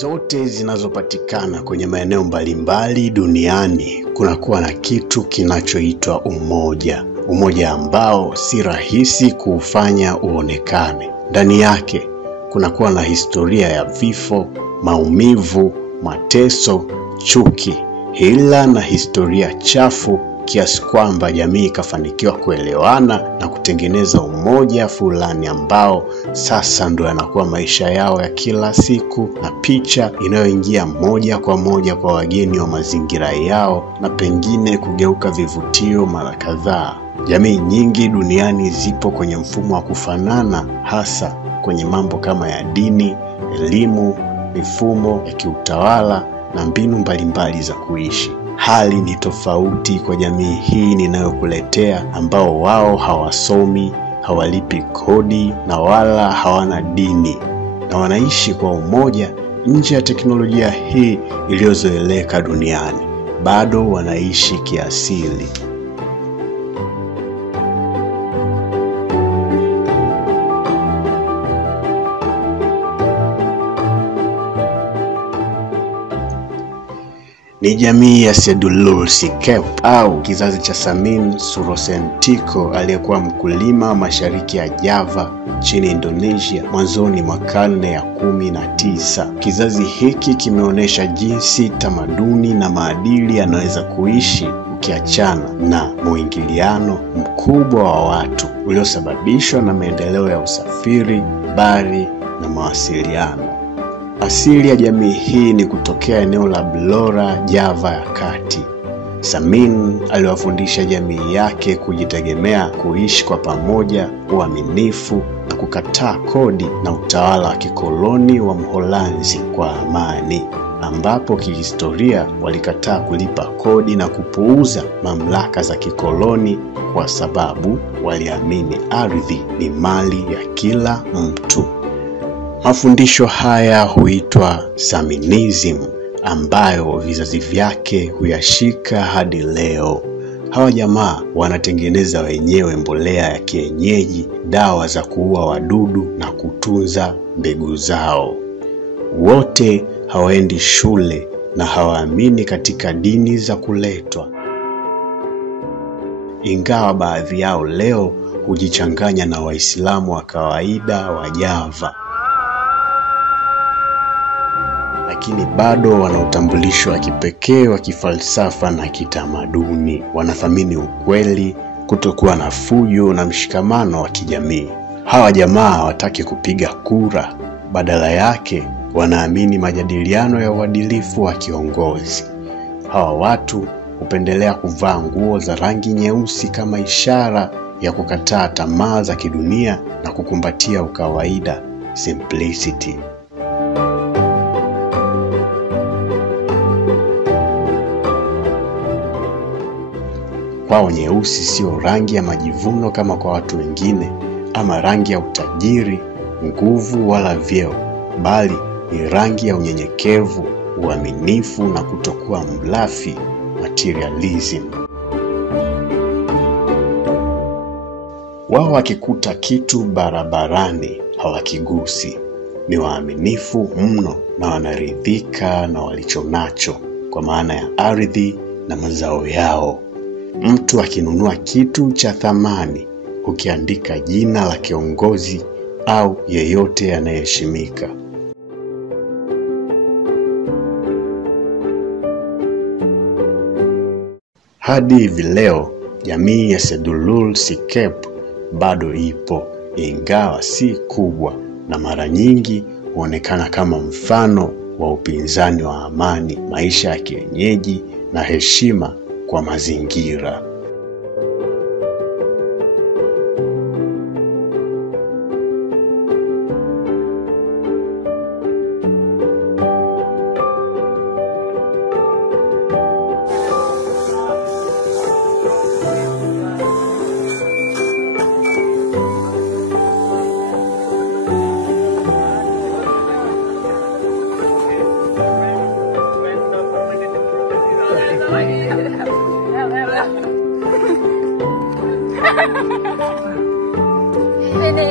zote zinazopatikana kwenye maeneo mbalimbali duniani kunakuwa na kitu kinachoitwa umoja. Umoja ambao si rahisi kuufanya uonekane. Ndani yake kunakuwa na historia ya vifo, maumivu, mateso, chuki, hila na historia chafu kiasi kwamba jamii ikafanikiwa kuelewana na kutengeneza umoja fulani ambao sasa ndio yanakuwa maisha yao ya kila siku, na picha inayoingia moja kwa moja kwa wageni wa mazingira yao na pengine kugeuka vivutio mara kadhaa. Jamii nyingi duniani zipo kwenye mfumo wa kufanana, hasa kwenye mambo kama ya dini, elimu, mifumo ya kiutawala na mbinu mbalimbali za kuishi. Hali ni tofauti kwa jamii hii ninayokuletea, ambao wao hawasomi, hawalipi kodi na wala hawana dini, na wanaishi kwa umoja nje ya teknolojia hii iliyozoeleka duniani. Bado wanaishi kiasili. Ni jamii ya Sedulur Sikep au kizazi cha Samin Surosentiko aliyekuwa mkulima mashariki ya Java nchini Indonesia mwanzoni mwa karne ya 19. Kizazi hiki kimeonyesha jinsi tamaduni na maadili yanaweza kuishi ukiachana na mwingiliano mkubwa wa watu uliosababishwa na maendeleo ya usafiri, bahari na mawasiliano. Asili ya jamii hii ni kutokea eneo la Blora, Java ya kati. Samin aliwafundisha jamii yake kujitegemea, kuishi kwa pamoja, uaminifu na kukataa kodi na utawala wa kikoloni wa Mholanzi kwa amani, ambapo kihistoria walikataa kulipa kodi na kupuuza mamlaka za kikoloni kwa sababu waliamini ardhi ni mali ya kila mtu. Mafundisho haya huitwa Saminism, ambayo vizazi vyake huyashika hadi leo. Hawa jamaa wanatengeneza wenyewe mbolea ya kienyeji, dawa za kuua wadudu na kutunza mbegu zao. Wote hawaendi shule na hawaamini katika dini za kuletwa, ingawa baadhi yao leo hujichanganya na Waislamu wa kawaida wa Java, lakini bado wana utambulisho wa kipekee wa kifalsafa na kitamaduni. Wanathamini ukweli, kutokuwa na fujo na mshikamano wa kijamii. Hawa jamaa hawataki kupiga kura, badala yake wanaamini majadiliano ya uadilifu wa kiongozi. Hawa watu hupendelea kuvaa nguo za rangi nyeusi kama ishara ya kukataa tamaa za kidunia na kukumbatia ukawaida, simplicity. Kwao nyeusi sio rangi ya majivuno kama kwa watu wengine, ama rangi ya utajiri, nguvu wala vyeo, bali ni rangi ya unyenyekevu, uaminifu na kutokuwa mlafi, materialism. Wao wakikuta kitu barabarani hawakigusi. Ni waaminifu mno na wanaridhika na walichonacho, kwa maana ya ardhi na mazao yao. Mtu akinunua kitu cha thamani hukiandika jina la kiongozi au yeyote anayeheshimika. Hadi hivi leo jamii ya Sedulur Sikep bado ipo, ingawa si kubwa, na mara nyingi huonekana kama mfano wa upinzani wa amani, maisha ya kienyeji na heshima kwa mazingira. Ini.